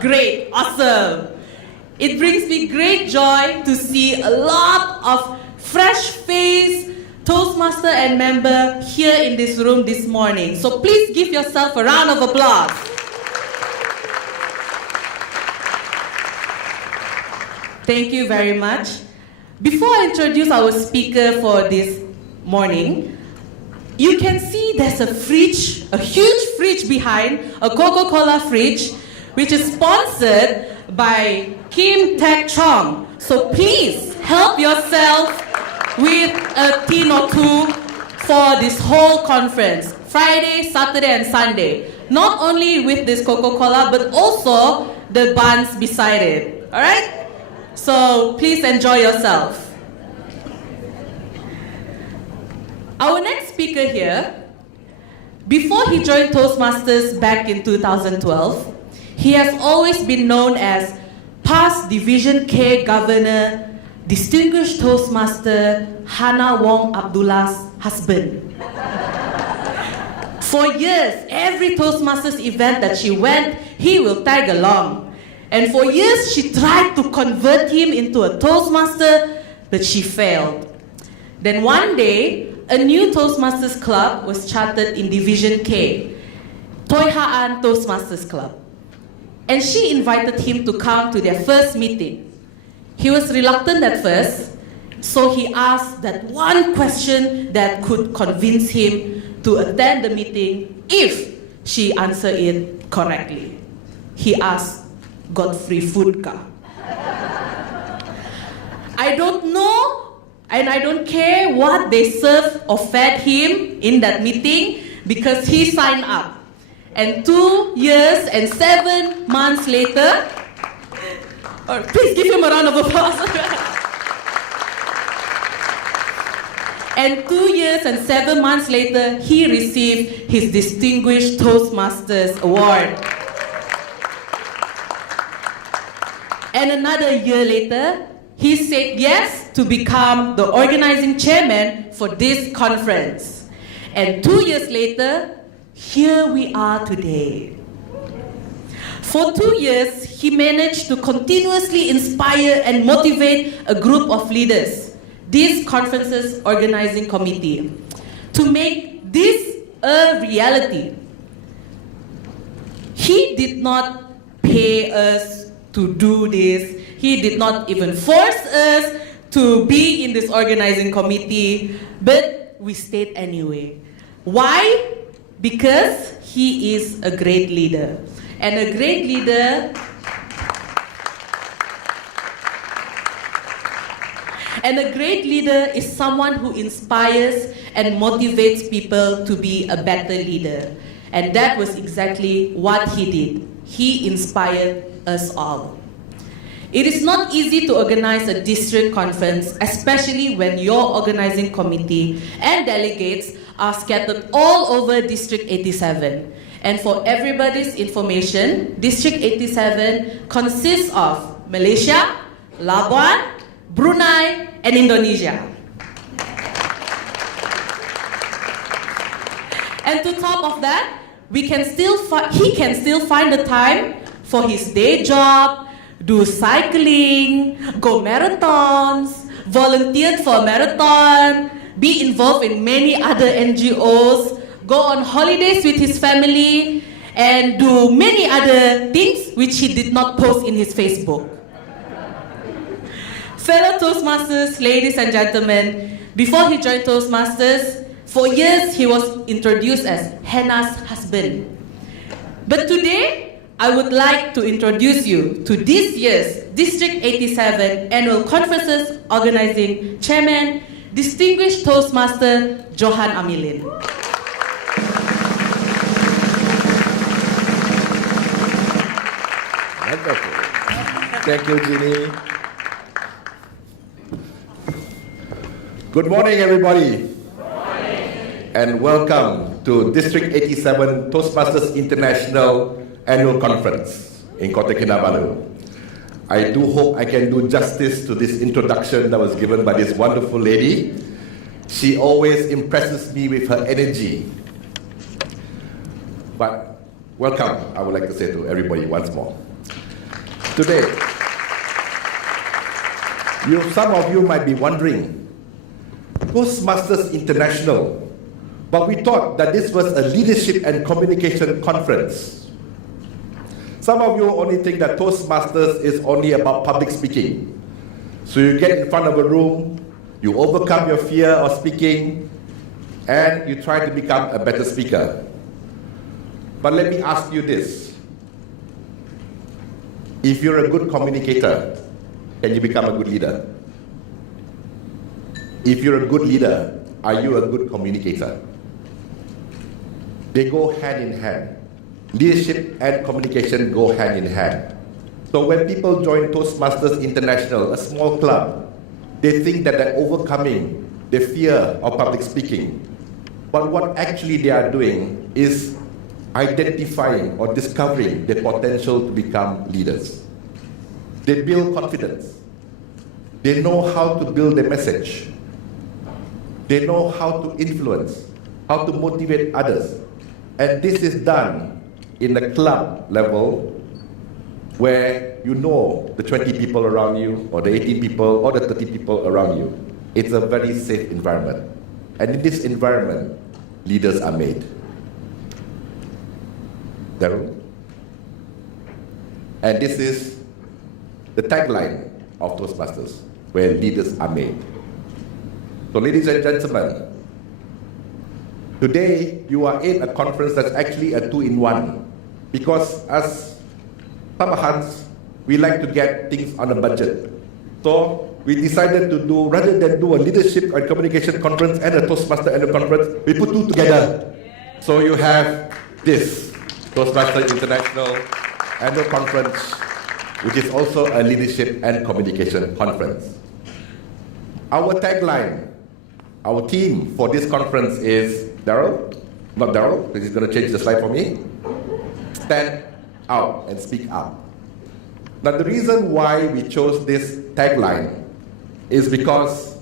Great, awesome. It brings me great joy to see a lot of fresh-faced Toastmaster and member here in this room this morning. So please give yourself a round of applause. Thank you very much. Before I introduce our speaker for this morning, you can see there's a fridge, a huge fridge behind, a Coca-Cola fridge, which is sponsored by Kim Tek Chong. So please help yourself with a tin or two for this whole conference, Friday, Saturday, and Sunday. Not only with this Coca-Cola, but also the buns beside it. All right? So please enjoy yourself. Our next speaker here, before he joined Toastmasters back in 2012, he has always been known as past Division K Governor, Distinguished Toastmaster Hana Wong Abdullah's husband. For years, every Toastmasters event that she went, he will tag along. And for years, she tried to convert him into a Toastmaster, but she failed. Then one day, a new Toastmasters club was chartered in Division K, Toi Ha'an Toastmasters Club. And she invited him to come to their first meeting. He was reluctant at first, so he asked that one question that could convince him to attend the meeting if she answered it correctly. He asked, "Got free food ka?" I don't know, and I don't care what they served or fed him in that meeting because he signed up. And 2 years and 7 months later, please give him a round of applause. And 2 years and 7 months later, he received his Distinguished Toastmasters Award. And another year later, he said yes to become the organizing chairman for this conference. And 2 years later, here we are today. For 2 years, he managed to continuously inspire and motivate a group of leaders, this conference's organizing committee, to make this a reality. He did not pay us to do this. He did not even force us to be in this organizing committee, but we stayed anyway. Why? Because he is a great leader. And a great leader is someone who inspires and motivates people to be a better leader. And that was exactly what he did. He inspired us all. It is not easy to organize a district conference, especially when your organizing committee and delegates are scattered all over District 87. And for everybody's information, District 87 consists of Malaysia, Labuan, Brunei, and Indonesia. And to top of that, he can still find the time for his day job, do cycling, go marathons, volunteer for a marathon, be involved in many other NGOs, go on holidays with his family, and do many other things which he did not post in his Facebook. Fellow Toastmasters, ladies and gentlemen, before he joined Toastmasters, for years he was introduced as Hannah's husband. But today, I would like to introduce you to this year's District 87 Annual Conferences Organizing Chairman, Distinguished Toastmaster Johan Amilin. Wonderful. Thank you, Jeannie. Good morning, everybody. Good morning. And welcome to District 87 Toastmasters International Annual Conference in Kota Kinabalu. I do hope I can do justice to this introduction that was given by this wonderful lady. She always impresses me with her energy. But welcome, I would like to say to everybody once more. today. Some of you might be wondering, Toastmasters International, but we thought that this was a leadership and communication conference. Some of you only think that Toastmasters is only about public speaking. So you get in front of a room, you overcome your fear of speaking, and you try to become a better speaker. But let me ask you this. If you're a good communicator, can you become a good leader? If you're a good leader, are you a good communicator? They go hand in hand. Leadership and communication go hand in hand. So when people join Toastmasters International, a small club, they think that they're overcoming the fear of public speaking. But what actually they are doing is identifying or discovering the potential to become leaders. They build confidence. They know how to build a message. They know how to influence, how to motivate others. And this is done in the club level, where you know the 20 people around you, or the 18 people, or the 30 people around you. It's a very safe environment. And in this environment, leaders are made. Daryl? And this is the tagline of Toastmasters, where leaders are made. So ladies and gentlemen, today you are in a conference that's actually a two-in-one, because as Sabahans, we like to get things on a budget. So we decided to do, rather than do a leadership and communication conference and a Toastmaster annual conference, we put two together. So you have this Toastmasters International Annual Conference, which is also a leadership and communication conference. Our tagline, our theme for this conference is Daryl, not Daryl, because he's going to change the slide for me. Stand out and speak out. Now the reason why we chose this tagline is because,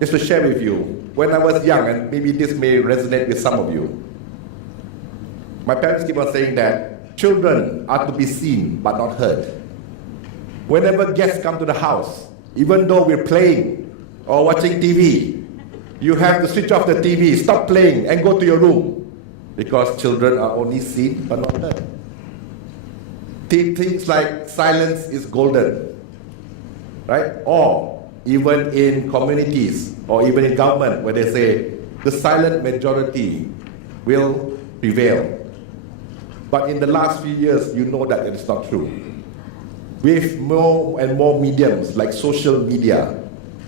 just to share with you, when I was young, and maybe this may resonate with some of you, my parents keep on saying that children are to be seen but not heard. Whenever guests come to the house, even though we're playing or watching TV, you have to switch off the TV, stop playing, and go to your room. Because children are only seen but not heard. Things like silence is golden, right? Or even in communities or even in government, where they say the silent majority will prevail. But in the last few years, you know that it is not true. With more and more mediums like social media,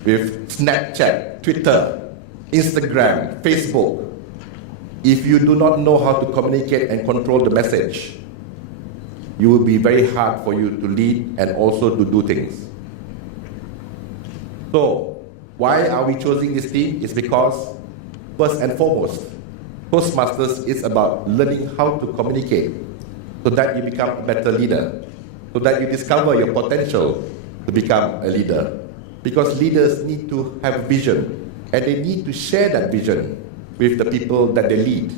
with Snapchat, Twitter, Instagram, Facebook, if you do not know how to communicate and control the message, it will be very hard for you to lead and also to do things. So, why are we choosing this theme? It's because, first and foremost, Toastmasters is about learning how to communicate so that you become a better leader, so that you discover your potential to become a leader. Because leaders need to have a vision, and they need to share that vision with the people that they lead.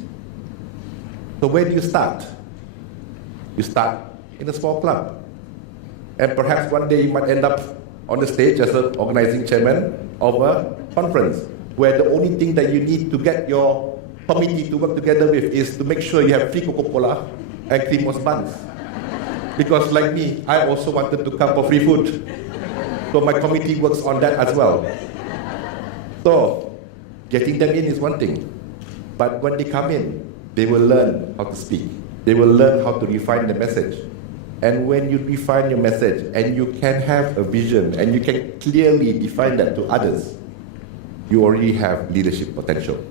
So where do you start? You start in a small club. And perhaps one day you might end up on the stage as an organizing chairman of a conference, where the only thing that you need to get your committee to work together with is to make sure you have free Coca-Cola and creamless buns. Because like me, I also wanted to come for free food. So my committee works on that as well. So, getting them in is one thing, but when they come in, they will learn how to speak. They will learn how to refine the message. And when you refine your message and you can have a vision and you can clearly define that to others, you already have leadership potential.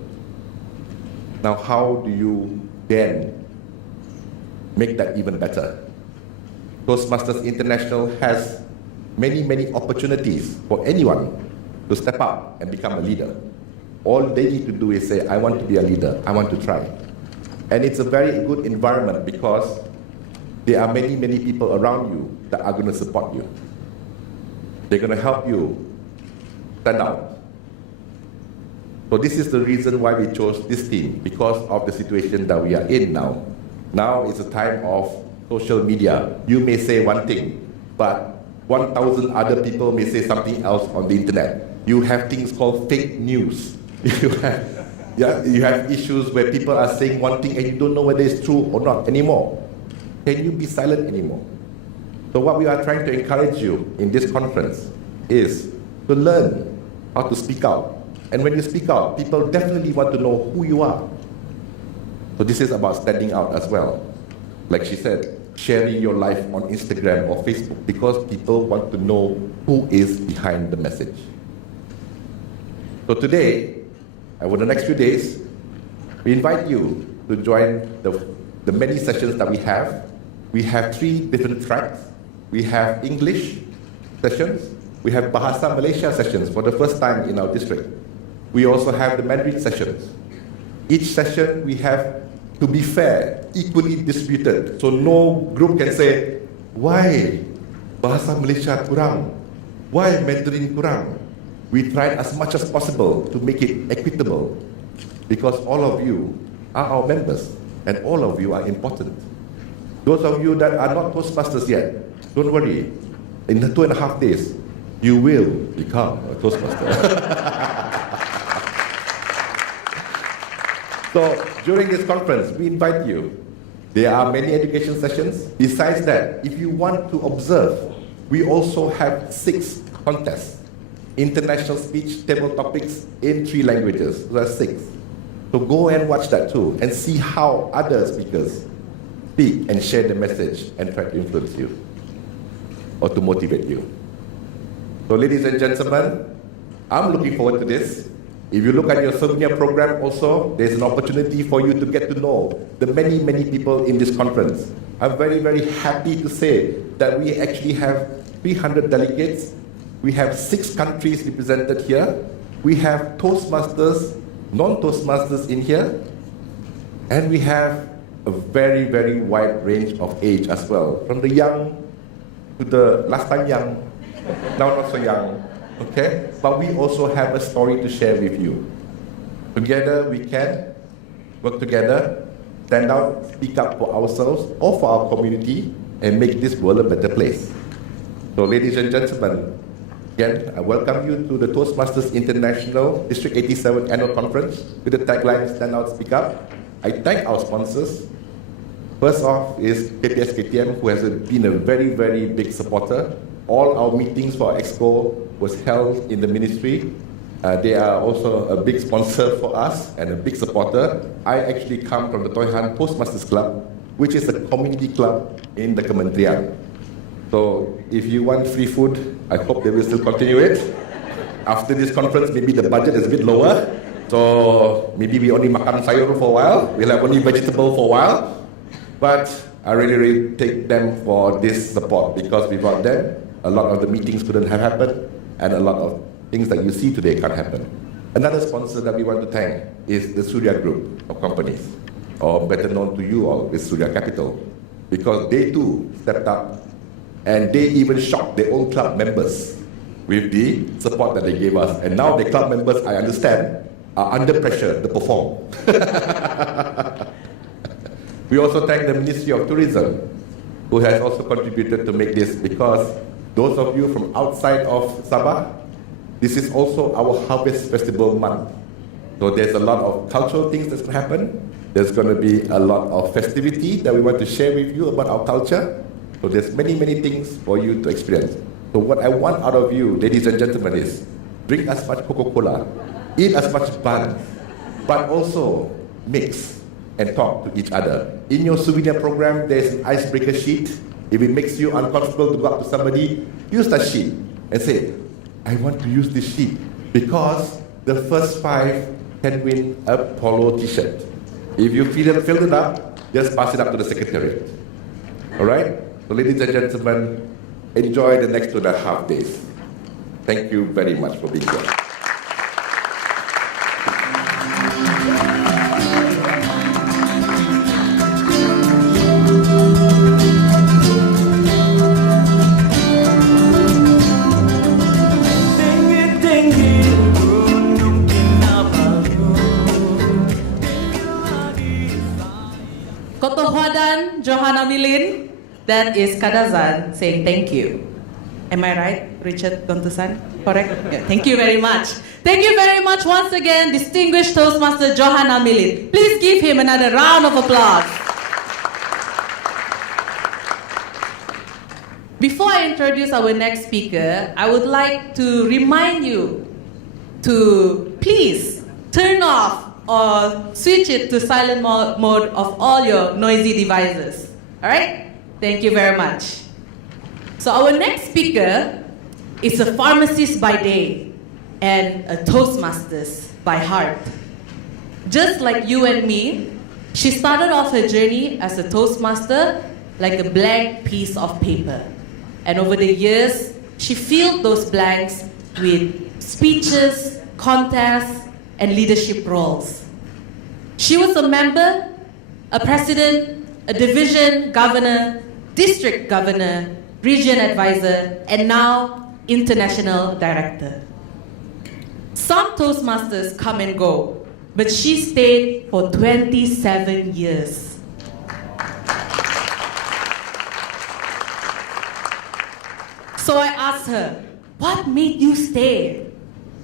Now, how do you then make that even better? Toastmasters International has many, many opportunities for anyone to step up and become a leader. All they need to do is say, I want to be a leader, I want to try. And it's a very good environment because there are many, many people around you that are going to support you. They're going to help you stand out. So this is the reason why we chose this theme, because of the situation that we are in now. Now is a time of social media, you may say one thing, but 1,000 other people may say something else on the internet. You have things called fake news. You have issues where people are saying one thing and you don't know whether it's true or not anymore. Can you be silent anymore? So what we are trying to encourage you in this conference is to learn how to speak out. And when you speak out, people definitely want to know who you are. So this is about standing out as well. Like she said, sharing your life on Instagram or Facebook because people want to know who is behind the message. So today, over the next few days, we invite you to join the many sessions that we have. We have 3 different tracks. We have English sessions. We have Bahasa Malaysia sessions for the first time in our district. We also have the Mandarin sessions. Each session we have, to be fair, equally distributed. So no group can say, why Bahasa Malaysia kurang? Why Mandarin kurang? We tried as much as possible to make it equitable because all of you are our members and all of you are important. Those of you that are not Toastmasters yet, don't worry. In 2.5 days, you will become a Toastmaster. So during this conference, we invite you. There are many education sessions. Besides that, if you want to observe, we also have 6 contests. International speech table topics in 3 languages. So that's 6. So go and watch that too and see how other speakers speak and share the message and try to influence you or to motivate you. So ladies and gentlemen, I'm looking forward to this. If you look at your souvenir program also, there's an opportunity for you to get to know the many, many people in this conference. I'm very, very happy to say that we actually have 300 delegates. We have 6 countries represented here. We have Toastmasters, non-Toastmasters in here. And we have a very, very wide range of age as well. From the young to the last time young, now not so young. Okay? But we also have a story to share with you. Together we can work together, stand out, speak up for ourselves or for our community and make this world a better place. So ladies and gentlemen, again, I welcome you to the Toastmasters International District 87 Annual Conference with the tagline Stand Out, Speak Up. I thank our sponsors. First off is KPS-KTM, who has been a very, very big supporter. All our meetings for our expo was held in the ministry. They are also a big sponsor for us and a big supporter. I actually come from the Toyhan Toastmasters Club, which is a community club in the Kementerian. So if you want free food, I hope they will still continue it. After this conference, maybe the budget is a bit lower. So maybe we only makan sayur for a while. We'll have only vegetable for a while. But I really, really take them for this support because without them, a lot of the meetings couldn't have happened and a lot of things that you see today can't happen. Another sponsor that we want to thank is the Surya Group of companies, or better known to you all as Surya Capital, because they too stepped up and they even shocked their own club members with the support that they gave us. And now the club members, I understand, are under pressure to perform. We also thank the Ministry of Tourism, who has also contributed to make this, because those of you from outside of Sabah, this is also our Harvest Festival month. So there's a lot of cultural things that's going to happen. There's going to be a lot of festivity that we want to share with you about our culture. So there's many, many things for you to experience. So what I want out of you, ladies and gentlemen, is drink as much Coca-Cola, eat as much bun, but also mix and talk to each other. In your souvenir program, there's an icebreaker sheet. If it makes you uncomfortable to go up to somebody, use that sheet and say, I want to use this sheet because the first 5 can win a polo t-shirt. If you fill it up, just pass it up to the secretariat. All right? So ladies and gentlemen, enjoy the next 2.5 days. Thank you very much for being here. Kotohwadan Johan Amilin, That is Kadazan saying thank you. Am I right, Richard Tontusan? Correct? Yeah, thank you very much. Thank you very much once again, distinguished Toastmaster Johan Amilin. Please give him another round of applause. Before I introduce our next speaker, I would like to remind you to please turn off or switch it to silent mode of all your noisy devices. All right? Thank you very much. So our next speaker is a pharmacist by day and a Toastmasters by heart. Just like you and me, she started off her journey as a Toastmaster like a blank piece of paper. And over the years, she filled those blanks with speeches, contests, and leadership roles. She was a member, a president, a division governor, district governor, region advisor, and now international director. Some Toastmasters come and go, but she stayed for 27 years. So I asked her, what made you stay?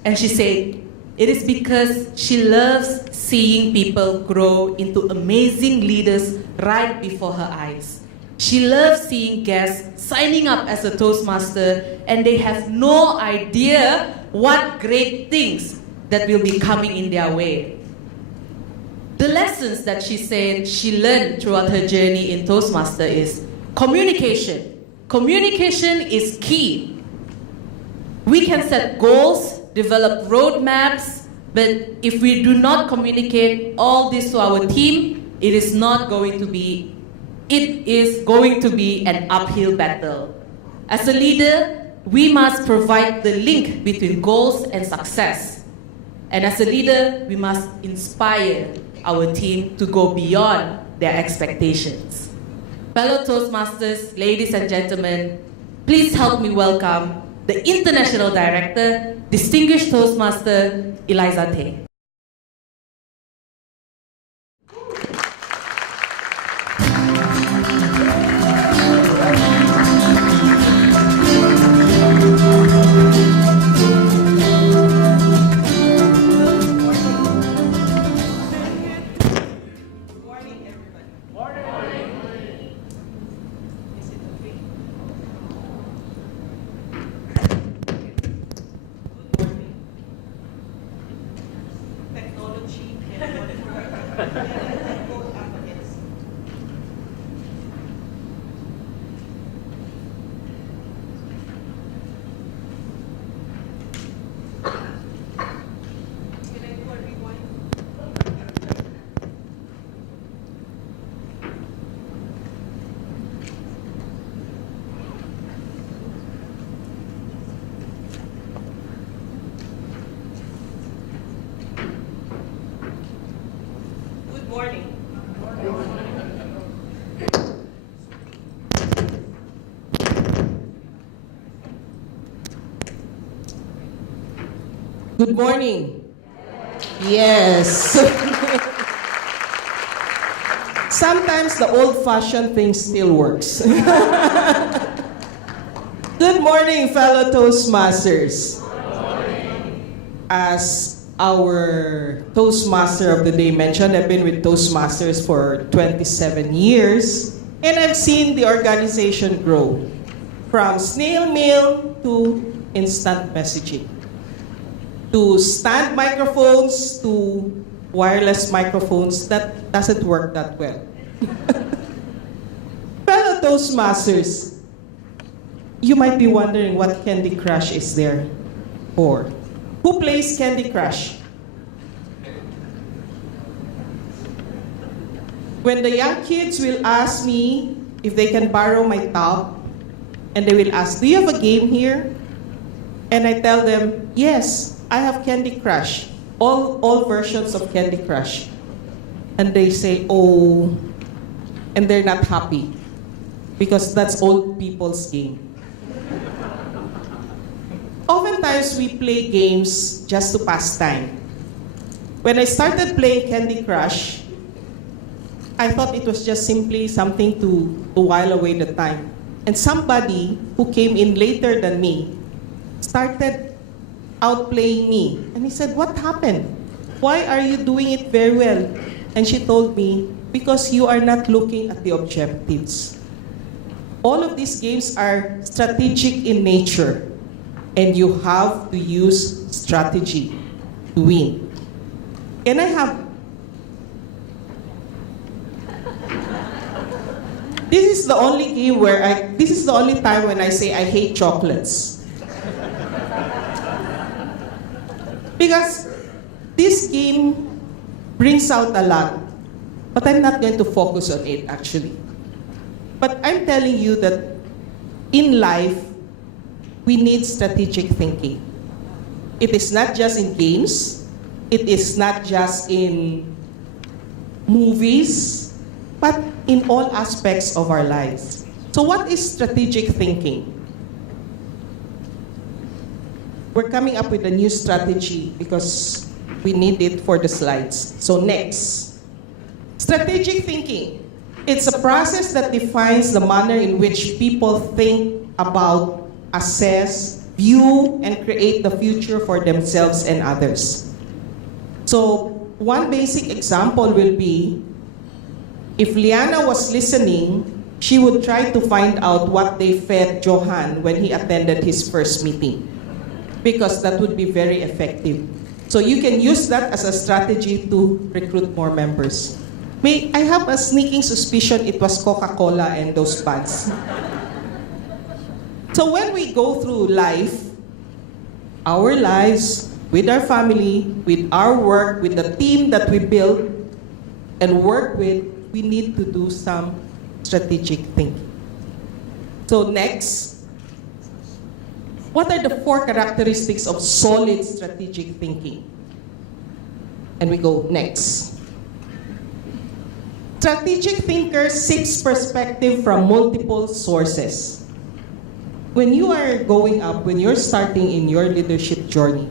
And she said, it is because she loves seeing people grow into amazing leaders right before her eyes. She loves seeing guests signing up as a Toastmaster and they have no idea what great things that will be coming in their way. The lessons that she said she learned throughout her journey in Toastmaster is communication. Communication is key. We can set goals, develop roadmaps, but if we do not communicate all this to our team, it is going to be an uphill battle. As a leader, we must provide the link between goals and success. And as a leader, we must inspire our team to go beyond their expectations. Fellow Toastmasters, ladies and gentlemen, please help me welcome the International Director, Distinguished Toastmaster, Elisa Tay. Good morning. Yes. Sometimes the old-fashioned thing still works. Good morning, fellow Toastmasters. Good morning. As our Toastmaster of the day mentioned, I've been with Toastmasters for 27 years, and I've seen the organization grow from snail mail to instant messaging, to stand microphones, to wireless microphones that doesn't work that well. Fellow Toastmasters, you might be wondering what Candy Crush is there for. Who plays Candy Crush? When the young kids will ask me if they can borrow my top, and they will ask, do you have a game here? And I tell them, yes, I have Candy Crush, all versions of Candy Crush. And they say, oh, and they're not happy because that's old people's game. Oftentimes we play games just to pass time. When I started playing Candy Crush, I thought it was just simply something to while away the time. And somebody who came in later than me started outplaying me. And he said, "What happened? Why are you doing it very well?" And she told me, "Because you are not looking at the objectives." All of these games are strategic in nature, and you have to use strategy to win. Can I have... This is the only game where this is the only time when I say I hate chocolates. Because this game brings out a lot, but I'm not going to focus on it actually. But I'm telling you that in life, we need strategic thinking. It is not just in games, it is not just in movies, but in all aspects of our lives. So what is strategic thinking? We're coming up with a new strategy because we need it for the slides. So next, strategic thinking. It's a process that defines the manner in which people think about, assess, view, and create the future for themselves and others. So one basic example will be, if Liana was listening, she would try to find out what they fed Johan when he attended his first meeting, because that would be very effective. So you can use that as a strategy to recruit more members. I have a sneaking suspicion it was Coca-Cola and those buds. So when we go through life, our lives, with our family, with our work, with the team that we build and work with, we need to do some strategic thinking. So next, what are the 4 characteristics of solid strategic thinking? And we go next. Strategic thinker seeks perspective from multiple sources. When you are going up, when you're starting in your leadership journey,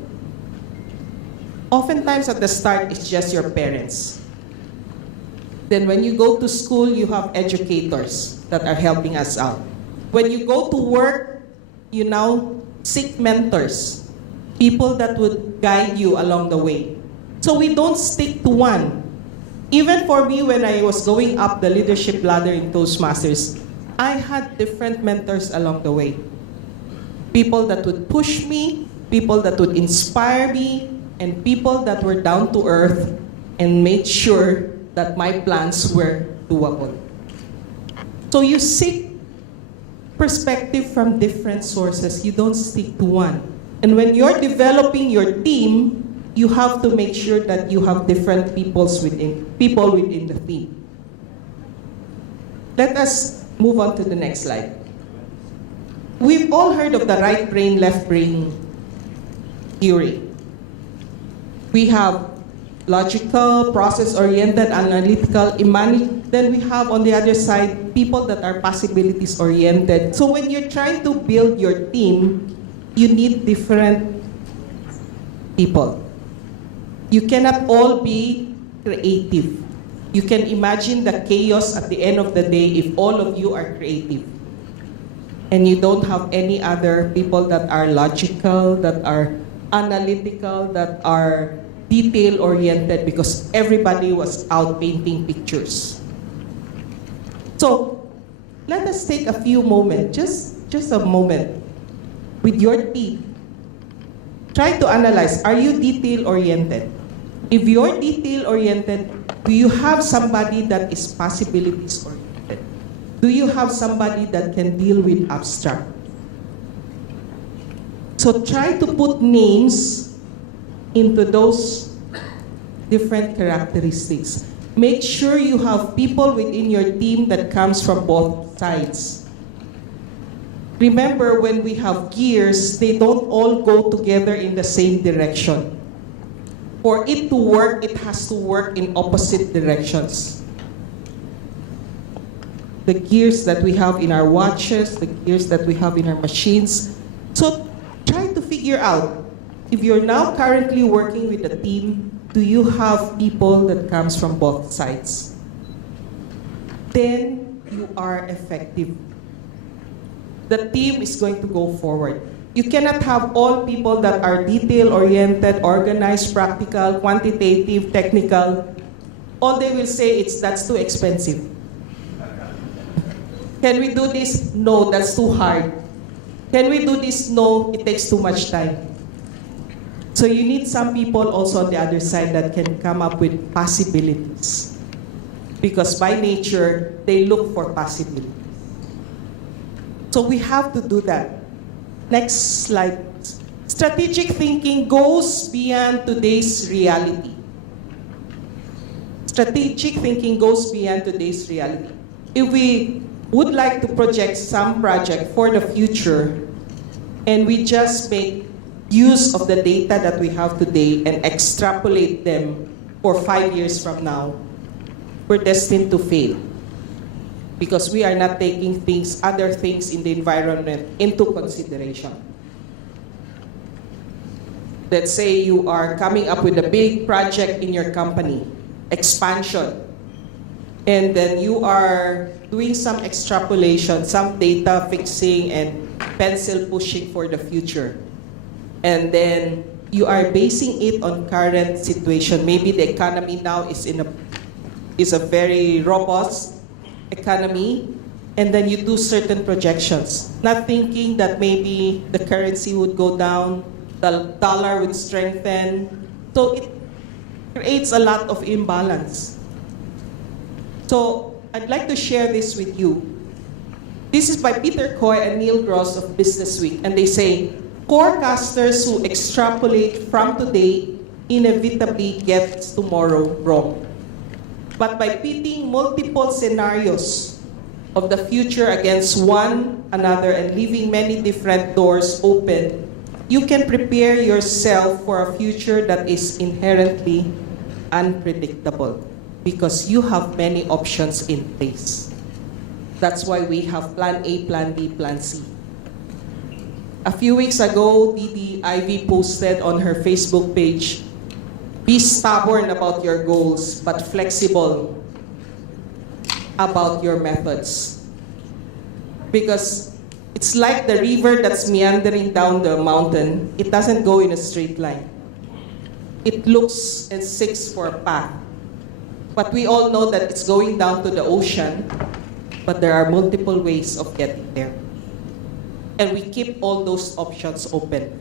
oftentimes at the start, it's just your parents. Then when you go to school, you have educators that are helping us out. When you go to work, you now seek mentors, people that would guide you along the way. So we don't stick to one. Even for me, when I was going up the leadership ladder in Toastmasters, I had different mentors along the way. People that would push me, people that would inspire me, and people that were down to earth and made sure that my plans were doable. So you seek perspective from different sources. You don't stick to one. And when you're developing your team, you have to make sure that you have different people within the team. Let us move on to the next slide. We've all heard of the right brain, left brain theory. We have logical, process-oriented, analytical, then we have on the other side people that are possibilities-oriented. So when you're trying to build your team, you need different people. You cannot all be creative. You can imagine the chaos at the end of the day if all of you are creative. And you don't have any other people that are logical, that are analytical, that are detail-oriented, because everybody was out painting pictures. So let us take a few moments, just a moment, with your team. Try to analyze, are you detail-oriented? If you're detail-oriented, do you have somebody that is possibilities-oriented? Do you have somebody that can deal with abstract? So try to put names into those different characteristics. Make sure you have people within your team that comes from both sides. Remember, when we have gears, they don't all go together in the same direction. For it to work, it has to work in opposite directions. The gears that we have in our watches, the gears that we have in our machines. So try to figure out, if you're now currently working with a team, do you have people that comes from both sides? then you are effective. The team is going to go forward. You cannot have all people that are detail-oriented, organized, practical, quantitative, technical. All they will say is, that's too expensive. Can we do this? No, that's too hard. Can we do this? No, it takes too much time. So you need some people also on the other side that can come up with possibilities. Because by nature, they look for possibilities. So we have to do that. Next slide. Strategic thinking goes beyond today's reality. Strategic thinking goes beyond today's reality. If we would like to project some project for the future, and we just make use of the data that we have today and extrapolate them for 5 years from now, we're destined to fail. Because we are not taking other things in the environment into consideration. Let's say you are coming up with a big project in your company, expansion, and then you are doing some extrapolation, some data fixing and pencil pushing for the future. And then you are basing it on current situation. Maybe the economy now is a very robust economy, and then you do certain projections, not thinking that maybe the currency would go down, the dollar would strengthen. So it creates a lot of imbalance. So I'd like to share this with you. This is by Peter Coy and Neil Gross of Business Week, and they say, forecasters who extrapolate from today inevitably get tomorrow wrong. But by pitting multiple scenarios of the future against one another and leaving many different doors open, you can prepare yourself for a future that is inherently unpredictable because you have many options in place. That's why we have Plan A, Plan B, Plan C. A few weeks ago, Didi Ivy posted on her Facebook page, be stubborn about your goals, but flexible about your methods. Because it's like the river that's meandering down the mountain. It doesn't go in a straight line. It looks and seeks for a path. But we all know that it's going down to the ocean, but there are multiple ways of getting there. And we keep all those options open.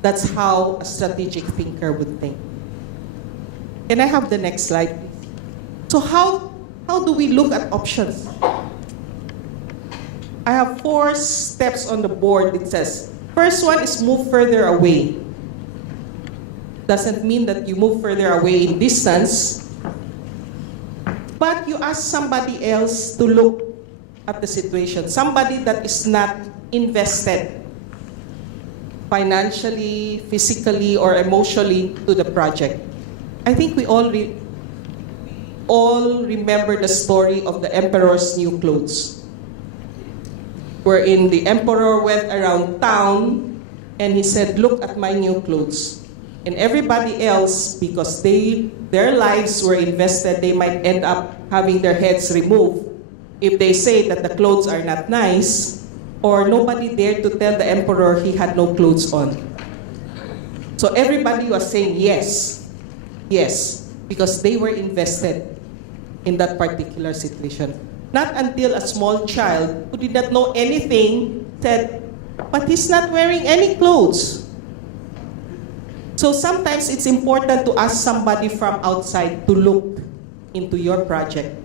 That's how a strategic thinker would think. Can I have the next slide? So how do we look at options? I have 4 steps on the board. It says, first one is move further away. Doesn't mean that you move further away in distance, but you ask somebody else to look at the situation. Somebody that is not invested financially, physically, or emotionally to the project. I think we all remember the story of the emperor's new clothes, wherein the emperor went around town and he said, look at my new clothes. And everybody else, because their lives were invested, they might end up having their heads removed if they say that the clothes are not nice, or nobody dared to tell the emperor he had no clothes on. So everybody was saying yes. Yes, because they were invested in that particular situation. Not until a small child who did not know anything said, but he's not wearing any clothes. So sometimes it's important to ask somebody from outside to look into your project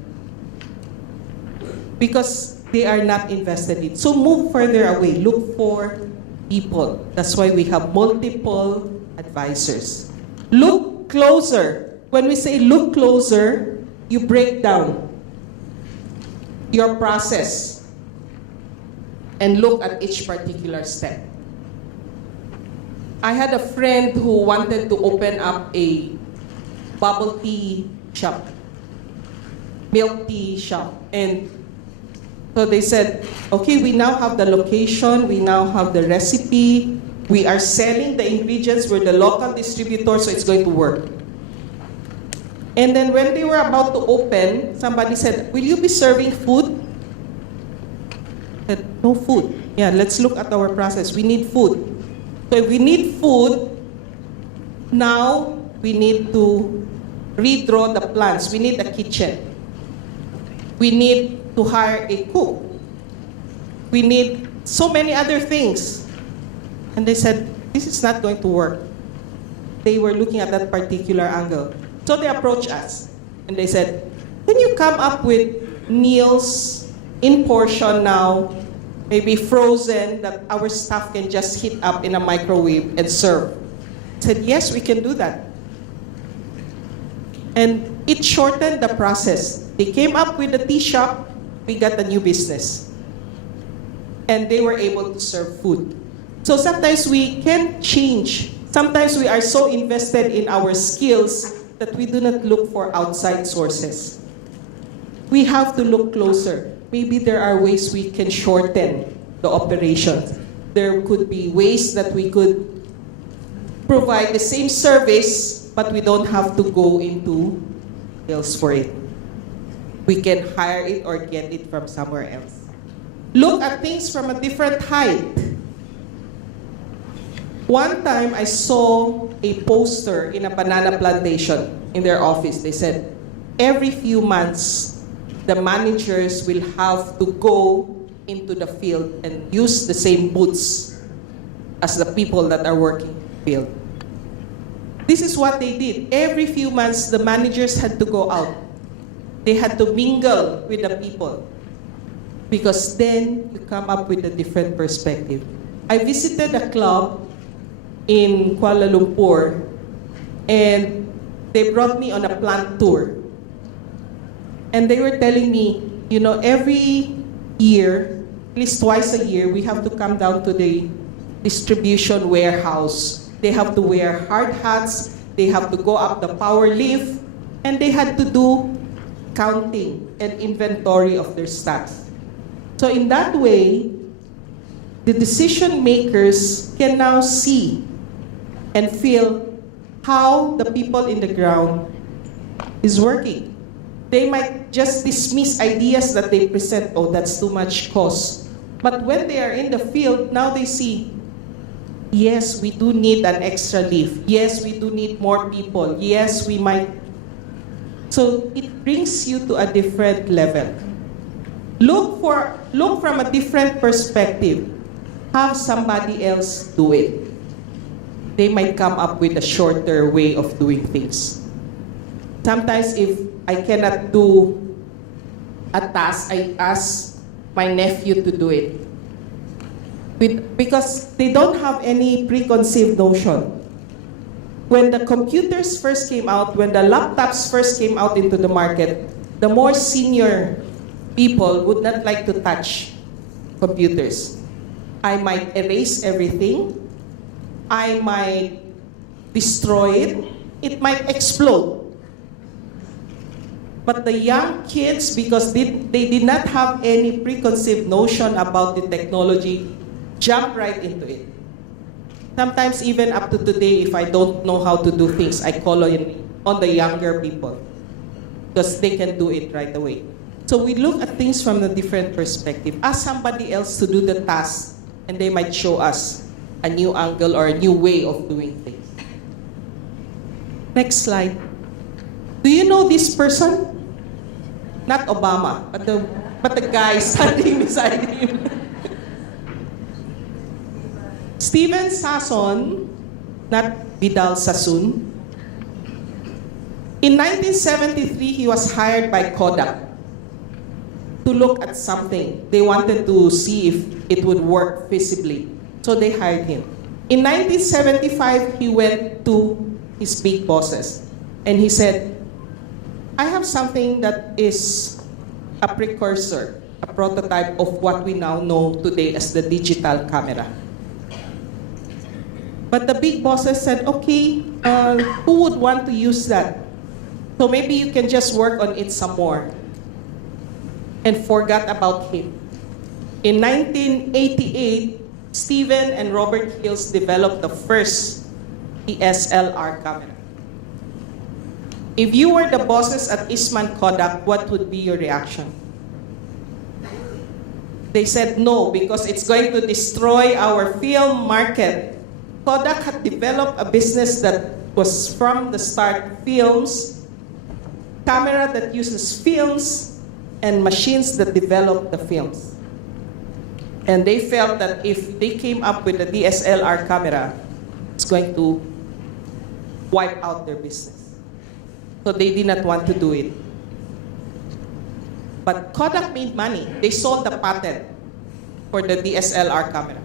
because they are not invested in. So move further away. Look for people. That's why we have multiple advisors. Look closer. When we say look closer, you break down your process and look at each particular step. I had a friend who wanted to open up a bubble tea shop, milk tea shop, and so they said, okay, we now have the location, we now have the recipe, we are selling the ingredients, we're the local distributor, so it's going to work. And then when they were about to open, somebody said, "Will you be serving food?" I said, "No food." "Yeah, let's look at our process. We need food." So if we need food, now we need to redraw the plans. We need a kitchen. We need to hire a cook. We need so many other things. And they said, "This is not going to work." They were looking at that particular angle. So they approached us and they said, "Can you come up with meals in portion now, maybe frozen, that our staff can just heat up in a microwave and serve?" I said, "Yes, we can do that." And it shortened the process. They came up with the tea shop, we got a new business. And they were able to serve food. So sometimes we can change. Sometimes we are so invested in our skills that we do not look for outside sources. We have to look closer. Maybe there are ways we can shorten the operations. There could be ways that we could provide the same service, but we don't have to go into sales for it. We can hire it or get it from somewhere else. Look at things from a different height. One time I saw a poster in a banana plantation in their office. They said, every few months, the managers will have to go into the field and use the same boots as the people that are working in the field. This is what they did. Every few months, the managers had to go out. They had to mingle with the people, because then you come up with a different perspective. I visited a club in Kuala Lumpur, and they brought me on a plant tour. And they were telling me, you know, every year, at least twice a year, we have to come down to the distribution warehouse. They have to wear hard hats, they have to go up the power lift, and they had to do counting and inventory of their stocks. So in that way, the decision makers can now see and feel how the people in the ground is working. They might just dismiss ideas that they present, "Oh, that's too much cost." But when they are in the field, now they see, yes, we do need an extra lift. Yes, we do need more people. Yes, we might. So it brings you to a different level. Look from a different perspective. Have somebody else do it. They might come up with a shorter way of doing things. Sometimes if I cannot do a task, I ask my nephew to do it. Because they don't have any preconceived notion. When the computers first came out, when the laptops first came out into the market, the more senior people would not like to touch computers. I might erase everything. I might destroy it. It might explode. But the young kids, because they did not have any preconceived notion about the technology, jump right into it. Sometimes even up to today, if I don't know how to do things, I call on the younger people, because they can do it right away. So we look at things from a different perspective. Ask somebody else to do the task, and they might show us a new angle or a new way of doing things. Next slide. Do you know this person? Not Obama, but the guy standing beside him. Steven Sasson, not Vidal Sassoon. In 1973, he was hired by Kodak to look at something. They wanted to see if it would work feasibly. So they hired him. In 1975, he went to his big bosses and he said, "I have something that is a precursor, a prototype of what we now know today as the digital camera." But the big bosses said, "Okay, who would want to use that? So maybe you can just work on it some more." And forgot about him. In 1988, Steven and Robert Hills developed the first DSLR camera. If you were the bosses at Eastman Kodak, what would be your reaction? They said no, because it's going to destroy our film market. Kodak had developed a business that was from the start films, camera that uses films, and machines that develop the films. And they felt that if they came up with a DSLR camera, it's going to wipe out their business. So they did not want to do it. But Kodak made money. They sold the patent for the DSLR camera.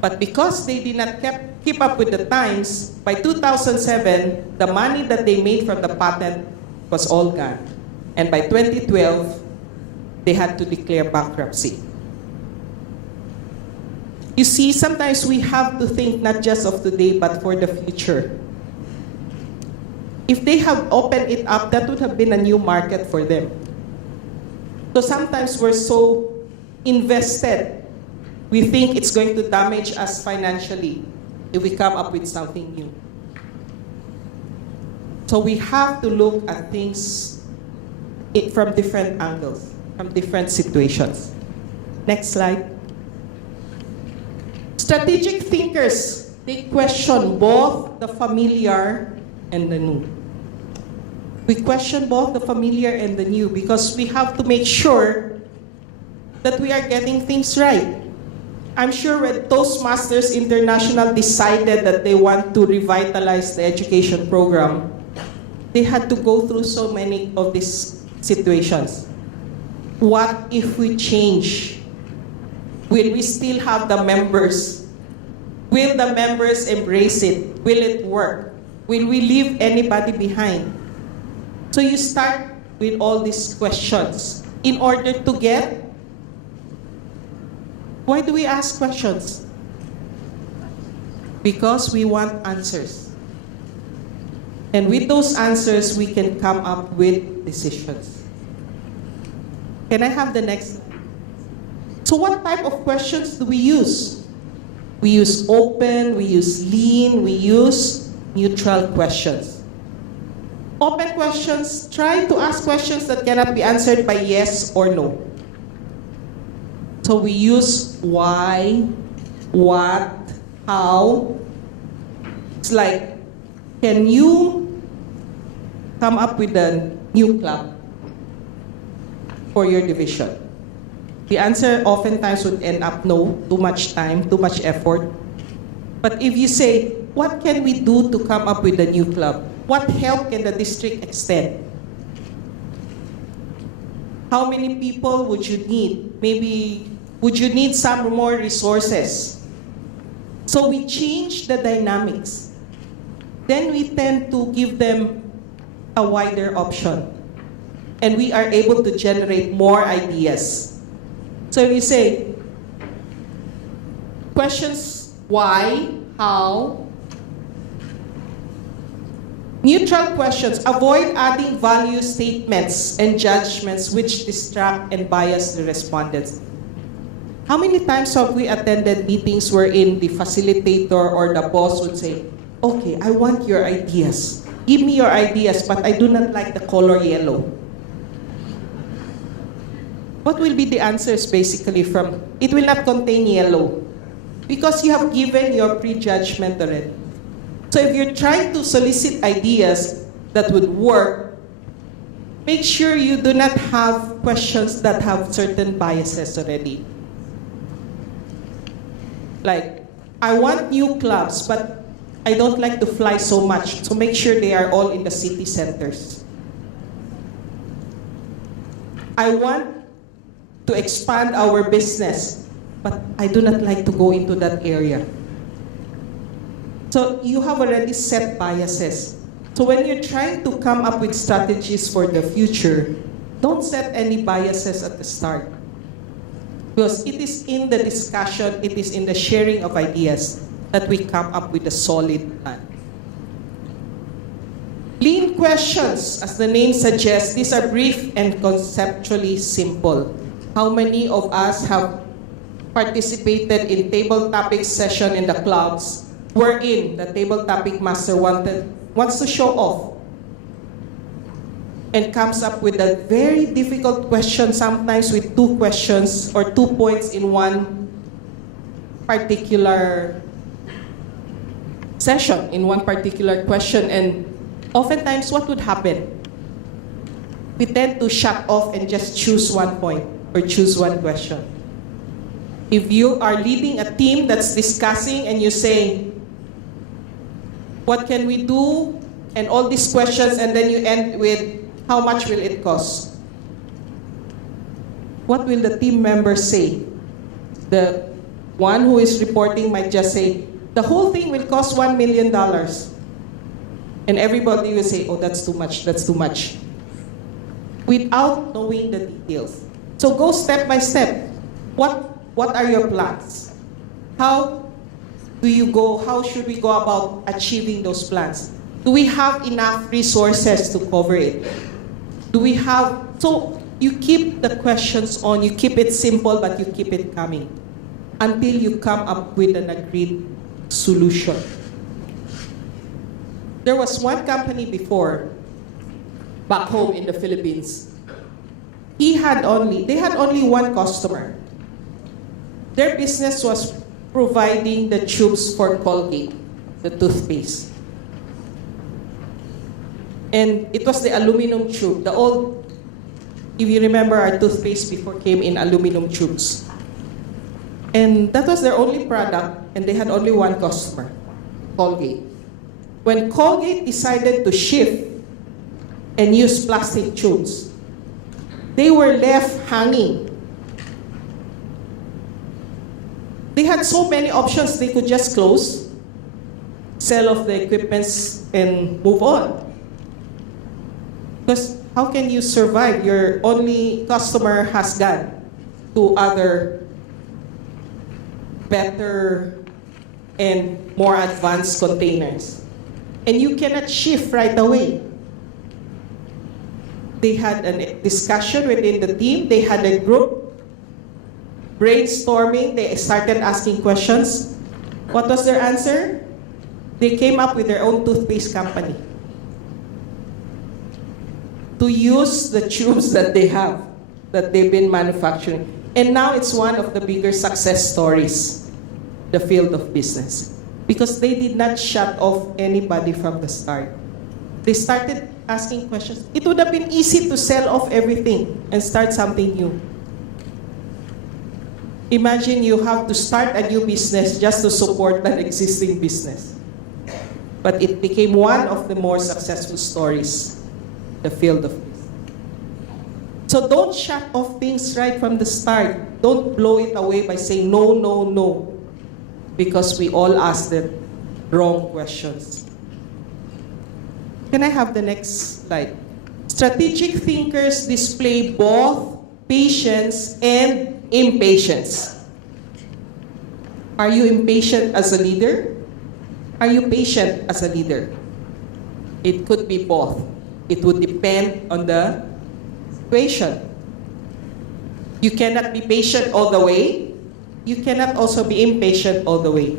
But because they did not keep up with the times, by 2007, the money that they made from the patent was all gone. And by 2012, they had to declare bankruptcy. You see, sometimes we have to think not just of today, but for the future. If they have opened it up, that would have been a new market for them. So sometimes we're so invested, we think it's going to damage us financially if we come up with something new. So we have to look at things from different angles, from different situations. Next slide. Strategic thinkers, they question both the familiar and the new. We question both the familiar and the new because we have to make sure that we are getting things right. I'm sure when Toastmasters International decided that they want to revitalize the education program, they had to go through so many of these situations. What if we change? Will we still have the members? Will the members embrace it? Will it work? Will we leave anybody behind? So you start with all these questions in order to get. Why do we ask questions? Because we want answers. And with those answers, we can come up with decisions. Can I have the next? So what type of questions do we use? We use open, we use lean, we use neutral questions. Open questions, try to ask questions that cannot be answered by yes or no. So we use why, what, how. It's like, can you come up with a new club for your division? The answer oftentimes would end up no, too much time, too much effort. But if you say, what can we do to come up with a new club? What help can the district extend? How many people would you need? Maybe, would you need some more resources? So we change the dynamics. Then we tend to give them a wider option. And we are able to generate more ideas. So if you say, questions why, how, neutral questions, avoid adding value statements and judgments which distract and bias the respondents. How many times have we attended meetings wherein the facilitator or the boss would say, okay, I want your ideas. Give me your ideas, but I do not like the color yellow. What will be the answers basically from, it will not contain yellow because you have given your prejudgment already. So if you're trying to solicit ideas that would work, make sure you do not have questions that have certain biases already. Like, I want new clubs, but I don't like to fly so much, so make sure they are all in the city centers. I want to expand our business, but I do not like to go into that area. So you have already set biases. So when you're trying to come up with strategies for the future, don't set any biases at the start. Because it is in the discussion, it is in the sharing of ideas that we come up with a solid plan. Lean questions, as the name suggests, these are brief and conceptually simple. How many of us have participated in table topic session in the clubs wherein the table topic master wants to show off and comes up with a very difficult question, sometimes with two questions or 2 points in one particular session, in one particular question. And oftentimes, what would happen? We tend to shut off and just choose one point or choose one question. If you are leading a team that's discussing and you say, what can we do? And all these questions, and then you end with, how much will it cost? What will the team members say? The one who is reporting might just say, the whole thing will cost $1 million. And everybody will say, oh, that's too much, that's too much. Without knowing the details. So go step by step. What are your plans? How do you go? How should we go about achieving those plans? Do we have enough resources to cover it? Do we have, so you keep the questions on, you keep it simple, but you keep it coming until you come up with an agreed solution. There was one company before, back home in the Philippines. They had only one customer. Their business was providing the tubes for Colgate, the toothpaste. And it was the aluminum tube. The old, if you remember, our toothpaste before came in aluminum tubes. And that was their only product, and they had only one customer, Colgate. When Colgate decided to shift and use plastic tubes, they were left hanging. They had so many options. They could just close, sell off the equipments, and move on. Because how can you survive? Your only customer has gone to other better and more advanced containers. And you cannot shift right away. They had a discussion within the team. They had a group brainstorming. They started asking questions. What was their answer? They came up with their own toothpaste company to use the tubes that they have, that they've been manufacturing. And now it's one of the bigger success stories, the field of business, because they did not shut off anybody from the start. They started asking questions. It would have been easy to sell off everything and start something new. Imagine you have to start a new business just to support an existing business. But it became one of the more successful stories, the field of business. So don't shut off things right from the start. Don't blow it away by saying no, no, no. Because we all ask the wrong questions. Can I have the next slide? Strategic thinkers display both patience and impatience. Are you impatient as a leader? Are you patient as a leader? It could be both. It would depend on the situation. You cannot be patient all the way. You cannot also be impatient all the way.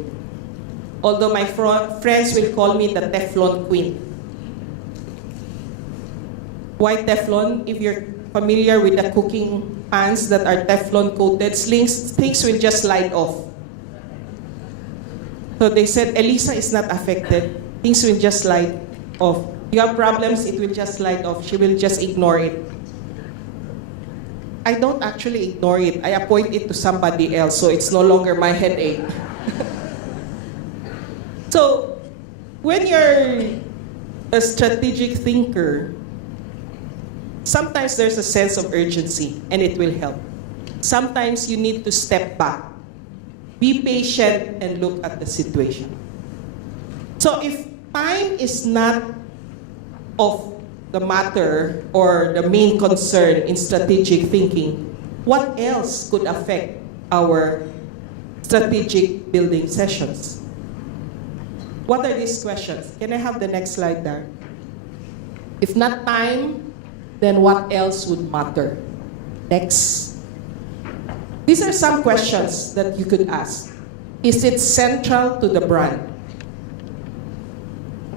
Although my friends will call me the Teflon Queen. Why Teflon? If you're familiar with the cooking pans that are Teflon coated, things will just slide off. So they said, Elisa is not affected. Things will just slide off. You have problems, it will just slide off. She will just ignore it. I don't actually ignore it. I appoint it to somebody else, so it's no longer my headache. So, when you're a strategic thinker, sometimes there's a sense of urgency, and it will help. Sometimes you need to step back. Be patient and look at the situation. So if time is not of the matter or the main concern in strategic thinking, what else could affect our strategic building sessions? What are these questions? Can I have the next slide there? If not time, then what else would matter? Next. These are some questions that you could ask. Is it central to the brand?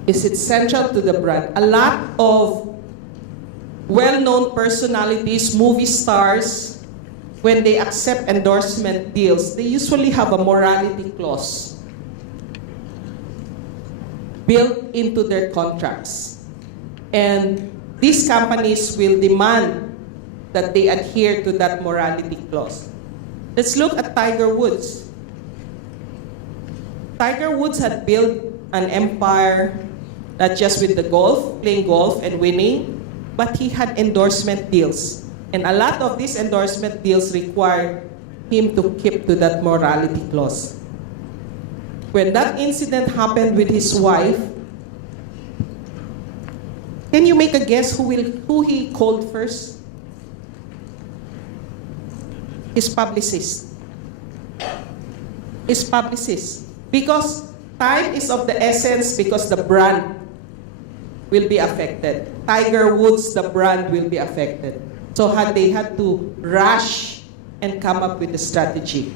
Is it central to the brand? A lot of well-known personalities, movie stars, when they accept endorsement deals, they usually have a morality clause built into their contracts. And these companies will demand that they adhere to that morality clause. Let's look at Tiger Woods. Tiger Woods had built an empire, not just with the golf, playing golf and winning, but he had endorsement deals. And a lot of these endorsement deals required him to keep to that morality clause. When that incident happened with his wife, can you make a guess who he called first? His publicist. His publicist. Because time is of the essence, because the brand will be affected. Tiger Woods, the brand will be affected. So they had to rush and come up with a strategy.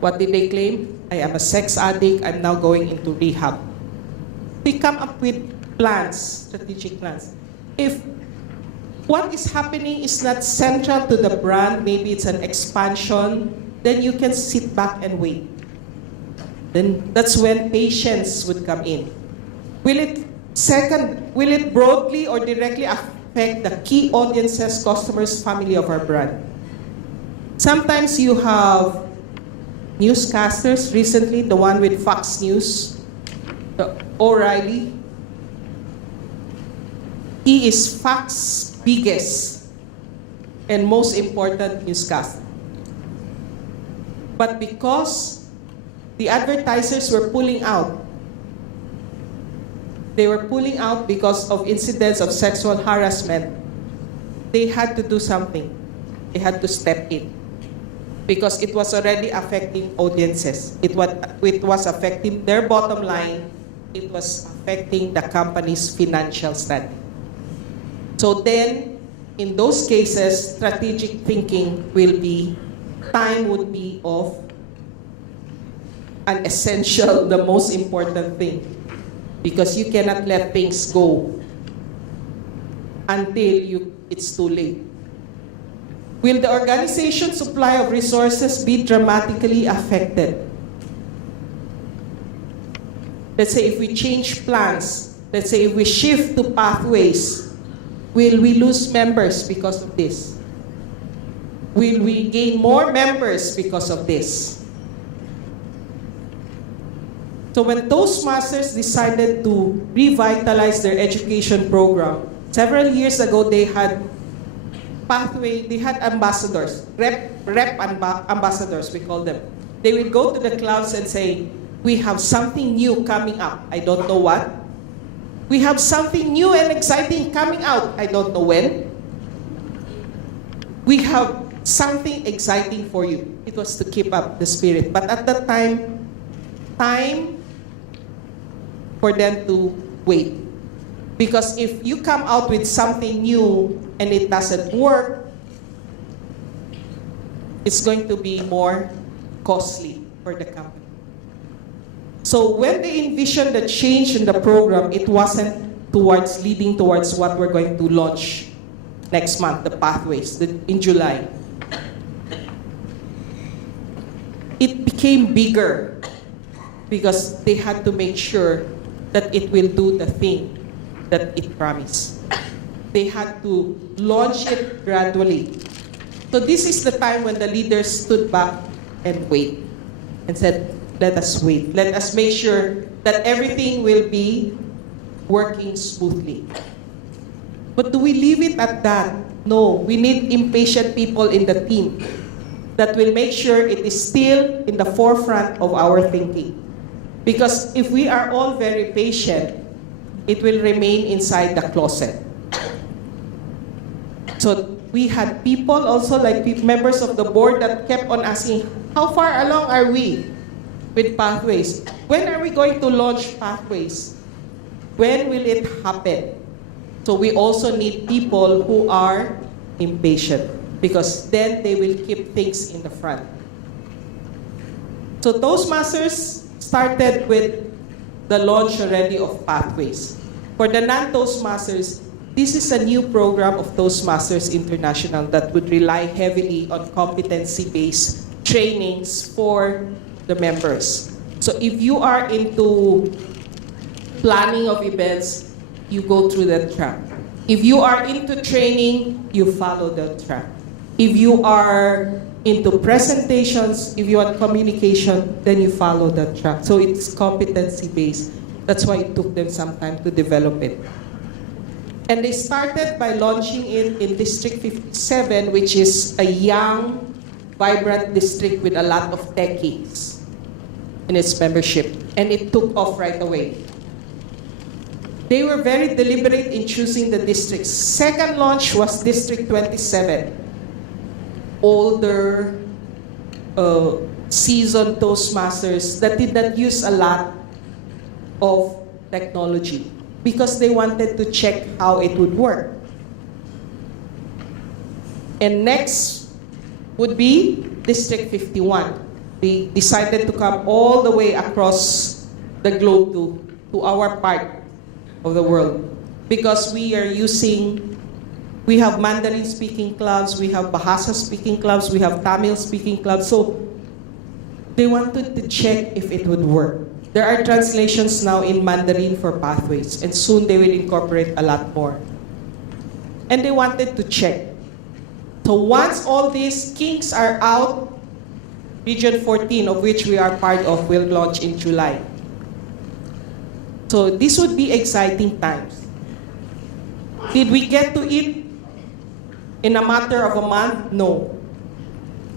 What did they claim? I am a sex addict, I'm now going into rehab. They come up with plans, strategic plans. If what is happening is not central to the brand, maybe it's an expansion, then you can sit back and wait. Then that's when patience would come in. Will it broadly or directly affect the key audiences, customers, family of our brand? Sometimes you have newscasters, recently the one with Fox News, O'Reilly. He is Fox's biggest and most important newscaster. But because the advertisers were pulling out, they were pulling out because of incidents of sexual harassment, they had to do something. They had to step in. Because it was already affecting audiences. It was affecting their bottom line. It was affecting the company's financial standing. So then, in those cases, strategic thinking will be, time would be of an essential, the most important thing. Because you cannot let things go until it's too late. Will the organization's supply of resources be dramatically affected? Let's say if we change plans, let's say if we shift to pathways, will we lose members because of this? Will we gain more members because of this? So when Toastmasters decided to revitalize their education program, several years ago they had ambassadors, rep ambassadors, we call them. They would go to the clubs and say, we have something new coming up. I don't know what. We have something new and exciting coming out. I don't know when. We have something exciting for you. It was to keep up the spirit. But at that time for them to wait. Because if you come out with something new and it doesn't work, it's going to be more costly for the company. So when they envisioned the change in the program, it wasn't leading towards what we're going to launch next month, the pathways, in July. It became bigger because they had to make sure that it will do the thing that it promised. They had to launch it gradually. So this is the time when the leaders stood back and wait and said, let us wait. Let us make sure that everything will be working smoothly. But do we leave it at that? No, we need impatient people in the team that will make sure it is still in the forefront of our thinking. Because if we are all very patient, it will remain inside the closet. So we had people also, like members of the board, that kept on asking, how far along are we with pathways? When are we going to launch pathways? When will it happen? So we also need people who are impatient, because then they will keep things in the front. So Toastmasters started with the launch already of pathways. For the non-Toastmasters, this is a new program of Toastmasters International that would rely heavily on competency-based trainings for the members. So if you are into planning of events, you go through that track. If you are into training, you follow that track. If you are into presentations, if you want communication, then you follow that track. So it's competency-based. That's why it took them some time to develop it. And they started by launching it in District 57, which is a young, vibrant district with a lot of techies in its membership. And it took off right away. They were very deliberate in choosing the districts. Second launch was District 27. Older, seasoned Toastmasters that did not use a lot of technology because they wanted to check how it would work. And next would be District 51. They decided to come all the way across the globe to our part of the world because we have Mandarin speaking clubs, we have Bahasa speaking clubs, we have Tamil speaking clubs. So they wanted to check if it would work. There are translations now in Mandarin for pathways, and soon they will incorporate a lot more. And they wanted to check. So once all these kinks are out, Region 14, of which we are part of, will launch in July. So this would be exciting times. Did we get to it in a matter of a month? No.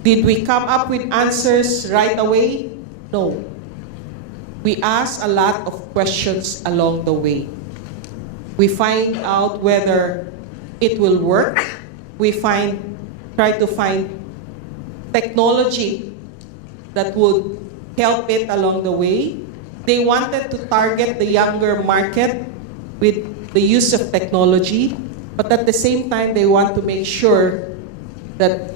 Did we come up with answers right away? No. We asked a lot of questions along the way. We find out whether it will work. We try to find technology that would help it along the way. They wanted to target the younger market with the use of technology, but at the same time, they want to make sure that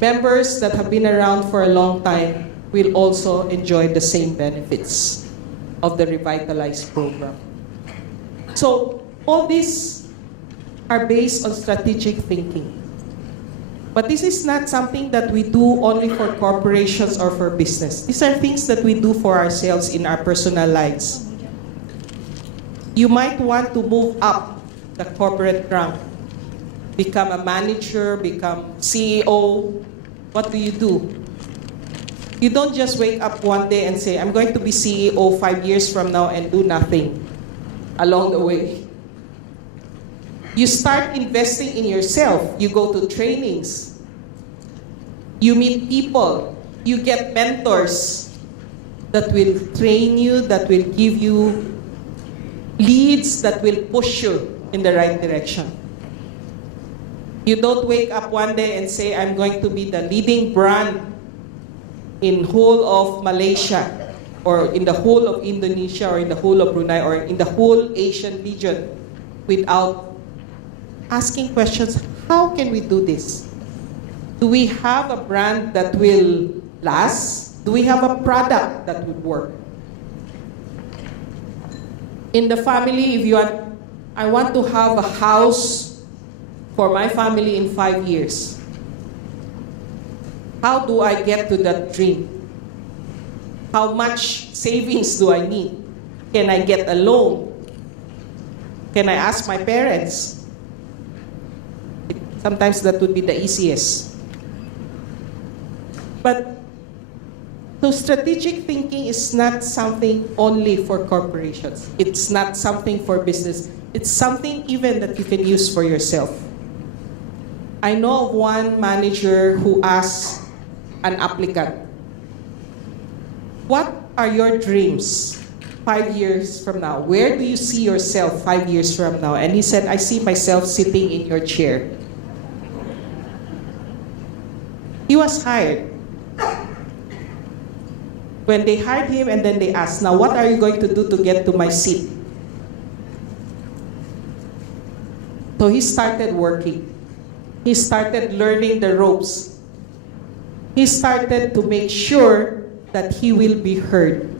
members that have been around for a long time will also enjoy the same benefits of the revitalized program. So all these are based on strategic thinking. But this is not something that we do only for corporations or for business. These are things that we do for ourselves in our personal lives. You might want to move up the corporate rank, become a manager, become CEO. What do? You don't just wake up one day and say, I'm going to be CEO 5 years from now and do nothing along the way. You start investing in yourself. You go to trainings. You meet people. You get mentors that will train you, that will give you leads, that will push you in the right direction. You don't wake up one day and say, I'm going to be the leading brand in whole of Malaysia, or in the whole of Indonesia, or in the whole of Brunei, or in the whole Asian region without asking questions. How can we do this? Do we have a brand that will last? Do we have a product that would work? In the family, if you are, I want to have a house for my family in 5 years. How do I get to that dream? How much savings do I need? Can I get a loan? Can I ask my parents? Sometimes that would be the easiest. But so strategic thinking is not something only for corporations. It's not something for business. It's something even that you can use for yourself. I know of one manager who asked an applicant, what are your dreams 5 years from now? Where do you see yourself 5 years from now? And he said, I see myself sitting in your chair. He was hired. When they hired him, and then they asked, now what are you going to do to get to my seat? So he started working. He started learning the ropes. He started to make sure that he will be heard.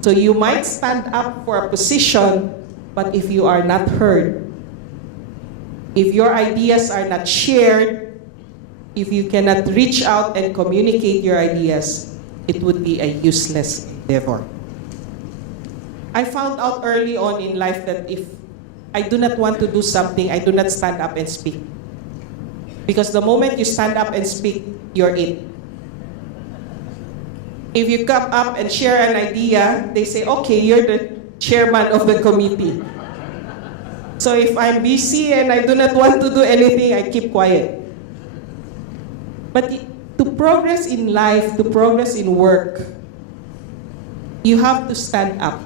So you might stand up for a position, but if you are not heard, If your ideas are not shared, if you cannot reach out and communicate your ideas, it would be a useless endeavor. I found out early on in life that if I do not want to do something, I do not stand up and speak. Because the moment you stand up and speak, you're it. If you come up and share an idea, they say, okay, you're the chairman of the committee. So if I'm busy and I do not want to do anything, I keep quiet. But to progress in life, to progress in work, you have to stand up.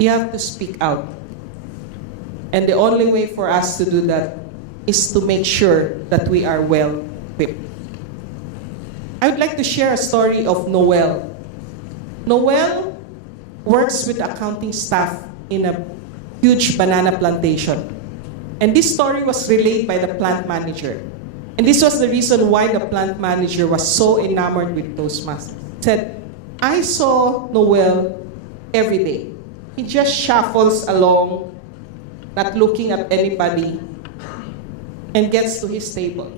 You have to speak out. And the only way for us to do that is to make sure that we are well equipped. I would like to share a story of Noel. Noel works with accounting staff in a huge banana plantation. And this story was relayed by the plant manager. And this was the reason why the plant manager was so enamored with Toastmasters. He said, I saw Noel every day. He just shuffles along, not looking at anybody, and gets to his table.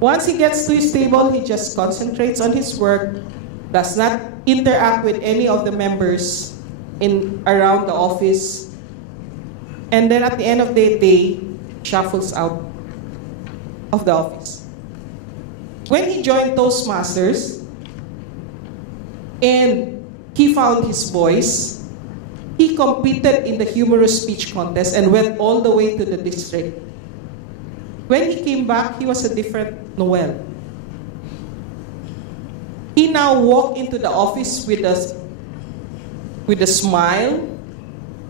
Once he gets to his table, he just concentrates on his work, does not interact with any of the members around the office, and then at the end of the day, shuffles out of the office. When he joined Toastmasters, and he found his voice, he competed in the humorous speech contest and went all the way to the district. When he came back, he was a different Noel. He now walked into the office with a smile.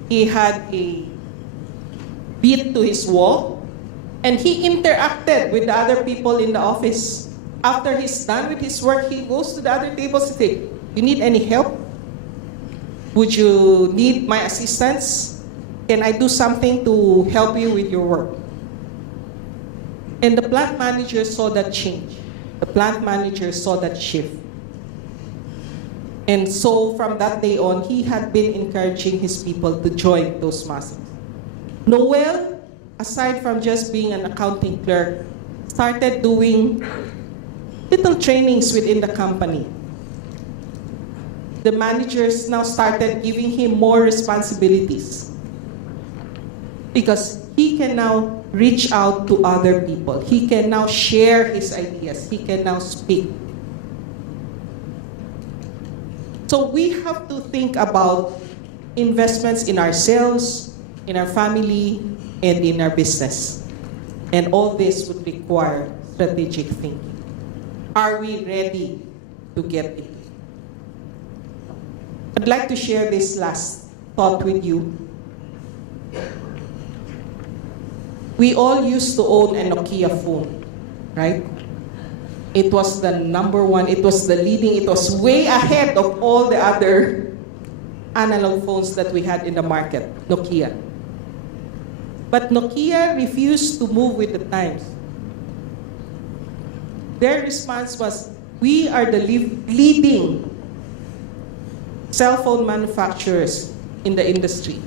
He had a beat to his walk, and he interacted with the other people in the office. After he's done with his work, he goes to the other tables and says, you need any help? Would you need my assistance? Can I do something to help you with your work? And the plant manager saw that change. The plant manager saw that shift. And so from that day on, he had been encouraging his people to join Toastmasters. Noel, aside from just being an accounting clerk, started doing little trainings within the company. The managers now started giving him more responsibilities because he can now reach out to other people. He can now share his ideas. He can now speak. So we have to think about investments in ourselves, in our family, and in our business. And all this would require strategic thinking. Are we ready to get it? I'd like to share this last thought with you. We all used to own a Nokia phone, right? It was the number one, it was the leading, it was way ahead of all the other analog phones that we had in the market, Nokia. But Nokia refused to move with the times. Their response was, we are the leading cell phone manufacturers in the industry.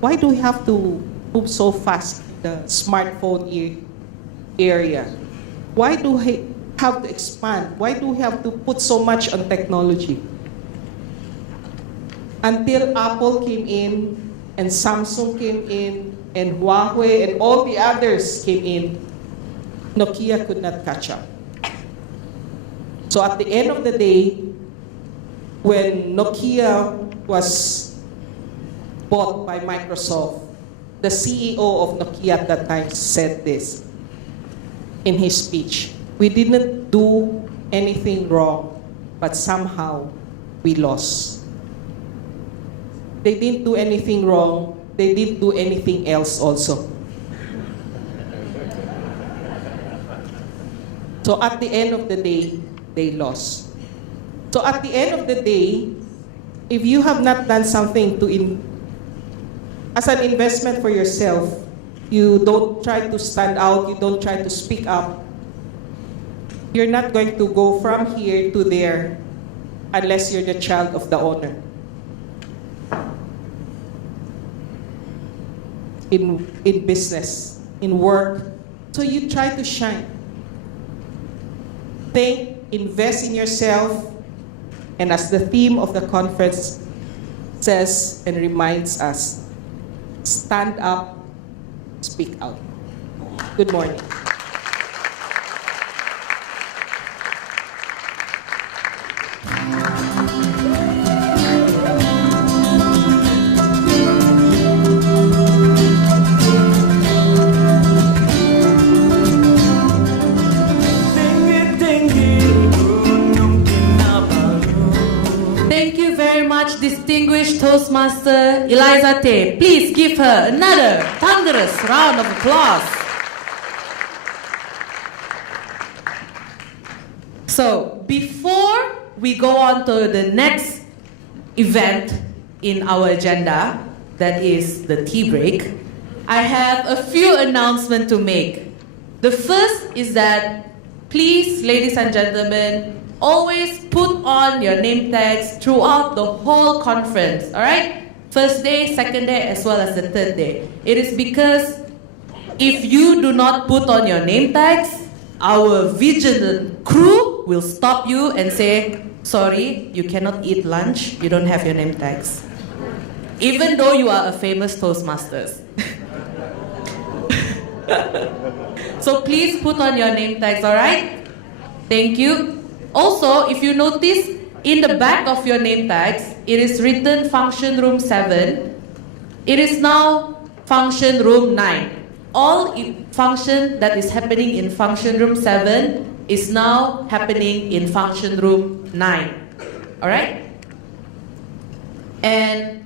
Why do we have to move so fast in the smartphone area? Why do we have to expand? Why do we have to put so much on technology? Until Apple came in, and Samsung came in, and Huawei, and all the others came in, Nokia could not catch up. So at the end of the day, when Nokia was bought by Microsoft, the CEO of Nokia at that time said this in his speech: we didn't do anything wrong, but somehow we lost. They didn't do anything wrong, they didn't do anything else also. So at the end of the day, they lost. So at the end of the day, if you have not done something as an investment for yourself, you don't try to stand out, you don't try to speak up, you're not going to go from here to there unless you're the child of the owner. in business, in work. So you try to shine. Think, invest in yourself, and as the theme of the conference says and reminds us, stand up, speak out. Good morning. Thank you very much, distinguished Toastmaster Elisa Tay. Please give her another thunderous round of applause. So, before we go on to the next event in our agenda, that is the tea break, I have a few announcements to make. The first is that, please, ladies and gentlemen, always put on your name tags throughout the whole conference, all right? First day, second day, as well as the third day. It is because if you do not put on your name tags, our vigilant crew will stop you and say, sorry, you cannot eat lunch, you don't have your name tags. Even though you are a famous Toastmasters. So please put on your name tags, all right? Thank you. Also, if you notice, in the back of your name tags, it is written Function Room 7. It is now Function Room 9. All function that is happening in Function Room 7 is now happening in Function Room 9. Alright? And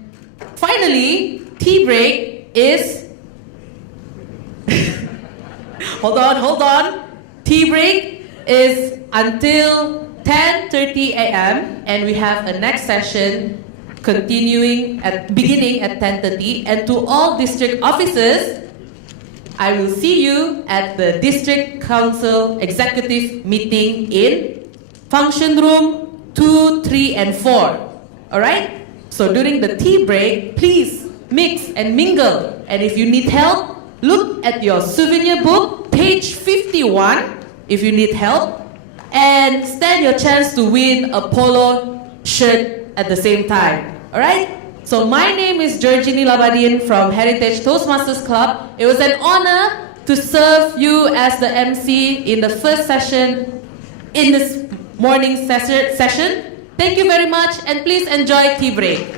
finally, tea break is... hold on. Tea break is until 10:30 a.m. and we have a next session beginning at 10:30. And to all district officers, I will see you at the District Council Executive Meeting in Function Room 2, 3, and 4. Alright? So during the tea break, please mix and mingle. And if you need help, look at your souvenir book, page 51, if you need help. And stand your chance to win a polo shirt at the same time. Alright? So my name is Georgini Labadin from Heritage Toastmasters Club. It was an honor to serve you as the MC in the first session, in this morning session. Thank you very much, and please enjoy tea break.